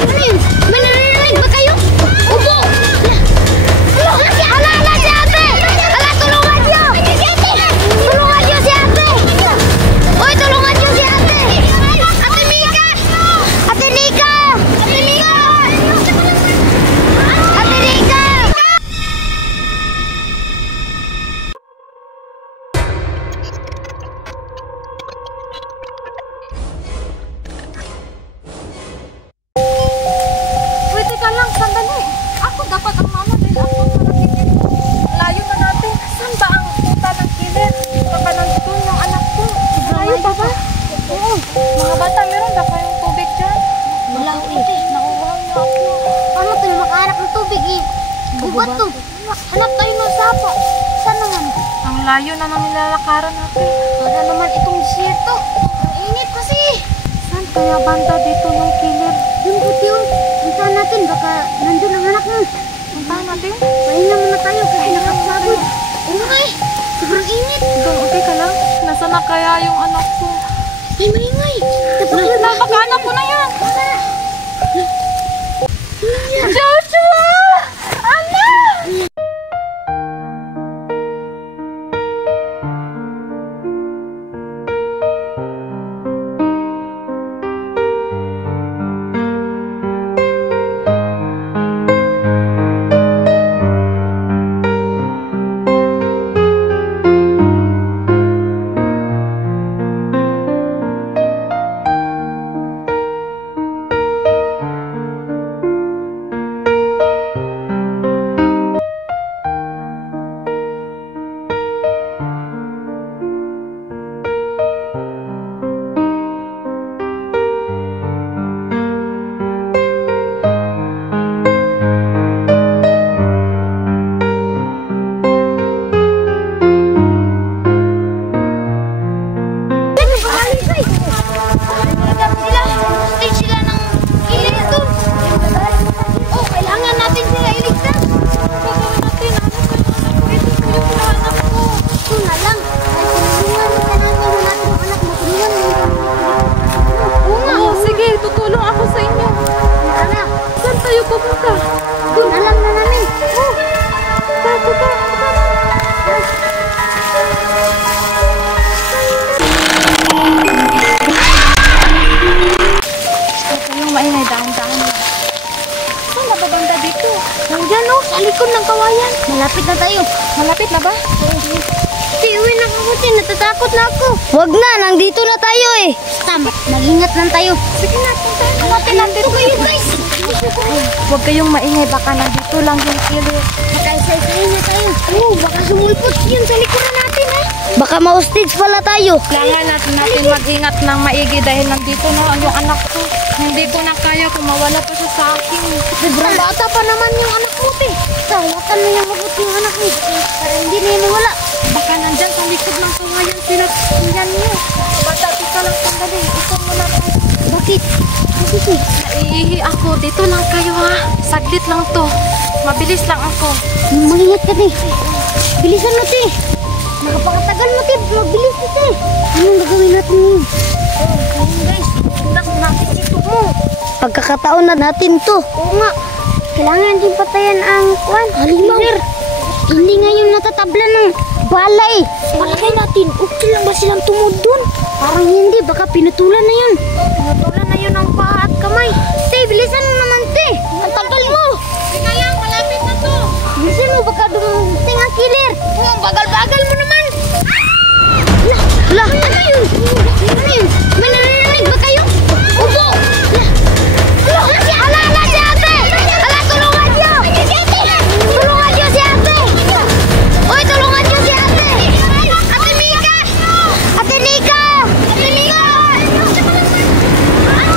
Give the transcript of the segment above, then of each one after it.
Ano yun? May narinig ba kayo? Upo! Ala, si ate! Ala, tulungan niyo! Tulungan niyo si ate! Uy, tulungan niyo si ate! Ate Mika! Ate Nika! Ate Mika! Ate Nika! Uy, teka lang, sandali. Ako dapat ang mama dahil ako ang nakikinig. Layo na natin. Saan ba ang punta ng killer? Baka nandun yung anak ko. Layo pa ba? Oo. Mga bata, meron ba kayong tubig dyan? Wala ko ito eh. Nauwaw na ako. Paano tayo makahanap ng tubig eh? Gubat to. Hanap tayo ng sapa. Saan naman? Ang layo na ng nilalakaran natin. Para naman itong desierto. Ang init kasi. Saan kaya banda dito ng killer? Yung puti yun. Puntahan natin. Baka nandun ang anak mo. Puntahan natin? Pahinga muna tayo kasi nakapagod. Oo nga eh. Sobrang init. Okay ka lang? Nasaan na kaya yung anak ko? Ay, maingay. Dapat yun. Napakahanap ko na yan! Yan. Joshua! Anak! Malapit na tayo. Malapit na ba? Uwi na ako, natatakot na ako. Wag na, nandito na tayo eh. Tama, mag-ingat lang tayo. Sige na, puntahan natin kayo guys. Huwag kayong maingay, baka nandito lang yung killer. Makaisay-isay na tayo. Oo, baka sumulpot yun sa likuran natin eh. Baka ma-hostage pala tayo. Kailangan natin mag-ingat ng maigi dahil nandito na yung anak ko. Hindi ko na kaya kung mawala pa siya sa akin. Sobrang bata pa naman yung anak mo, te. Tawakan mo yung mabuti yung anak mo. Para hindi na yun wala. Baka nandyan sa likod ng kawayan sila. Tingnan niyo. Bata, tika lang sandali. Ikaw muna tayo. Bakit? Bakit eh? Naiihi ako. Dito lang kayo ha. Saglit lang to. Mabilis lang ako. Mag-ingat ka, te. Bilisan mo, te. Nakapakatagal mo, te. Mabilis ka, te. Anong gagawin natin ngayon? Ayun, guys. Tundak natin dito mo. Pagkakataon na natin to. Oo nga. Kailangan din patayan ang kwan. Halimaw. Hindi ngayon natatabla ng bala eh. Palagay natin, okay lang ba silang tumod dun? Parang hindi, baka pinutulan na yun. Pinutulan na yun ang paa at kamay. Te, bilisan mo naman, te. Ang tagal mo. Tika lang, malapit na to. Bilisan mo, baka dumating ang killer. Ang bagal-bagal mo naman. Lah, ano yun? Ano yun? May narinig ba kayo? Upo! Ala, si ate! Ala, tulungan niyo! Tulungan niyo si ate! Uy, tulungan niyo si ate! Ate Mika! Ate Nika!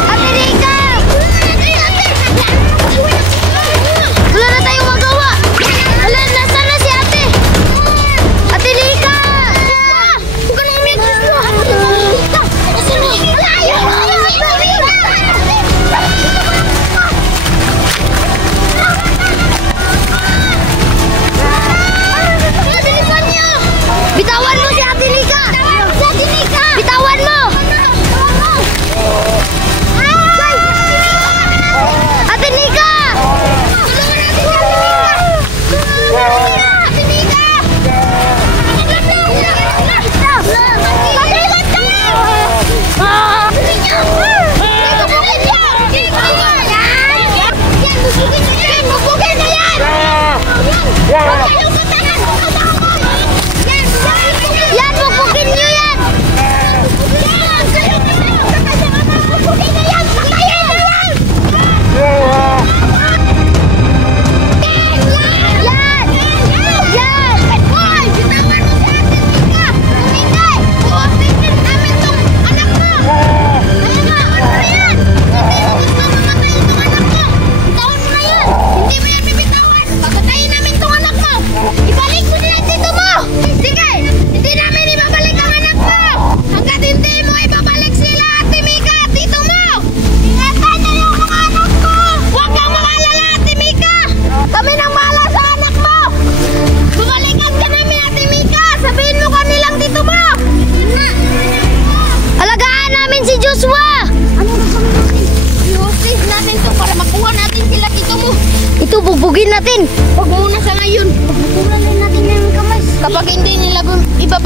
Ate Mika! Ate Nika!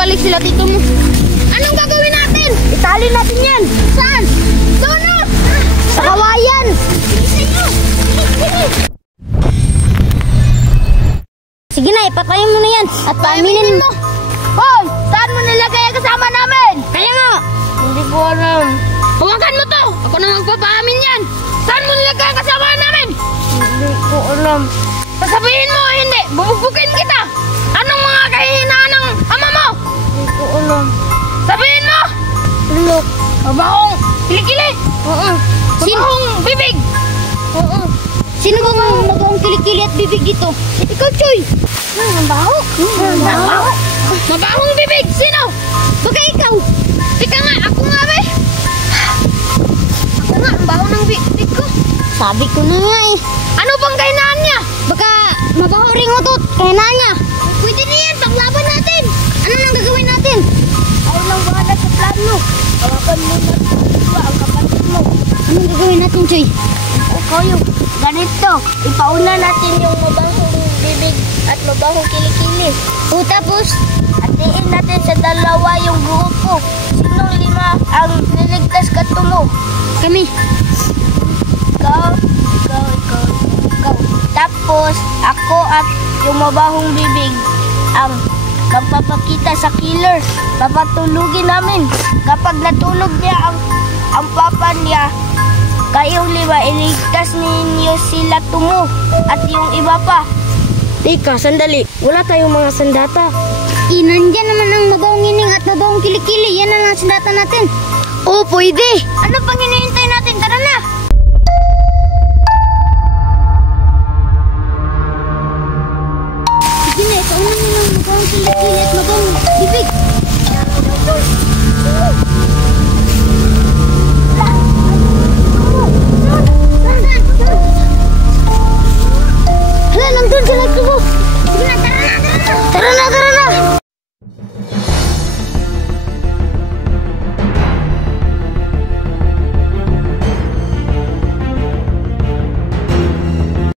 bumalik sila dito mo. Anong gagawin natin? Itali natin yan. Saan? Doon na! Sa kawayan! Bilisan nyo! Sige na, ipatayin mo na yan. At paaminin mo. Hoy! Saan mo nilagay ang kasama namin? Kaya nga! Hindi ko alam. Hawakan mo to! Ako na magpapaamin yan! Saan mo nilagay ang kasama namin? Hindi ko alam. Sasabihin mo, hindi! Bubugbukin kita! Anong mga kahihinaan ng ama mo? Hindi ko alam. Sabihin mo! Look. Mabahong kilikili? Oo. Mabahong bibig? Oo. Sino bang mabahong kilikili at bibig dito? Ikaw, Choy! Mabaho? Mabaho? Mabahong bibig? Sino? Baka ikaw? Ika nga, ako nga ba? Ako nga, ang baho ng bibig ko. Sabi ko na nga eh. Ano bang kainaan niya? Baka mabaho ring utot, kainaan niya. Pwede na yan, paglaban natin. Ano nang gagawin natin? Ayaw lang bahala sa plano. Hawakan mo na ang kapatid mo. Anong gagawin natin, Choy? Kayo, ganito. Ipauna natin yung mabahong bibig at mabahong kilikili. O tapos? Hatiin natin sa dalawa yung grupo. Sinong 5 ang niligtas katumo? Kami. Ikaw. Tapos, ako at yung mabahong bibig ang magpapakita sa killer. Papatulugin namin. Kapag natulog niya ang papa niya, kayong 5, iligtas ninyo sila tumo at yung iba pa. Teka, sandali. Wala tayong mga sandata. Nandyan naman ang mabahong ining at mabahong kilikili. Yan ang sandata natin. Oo, pwede. Ano pang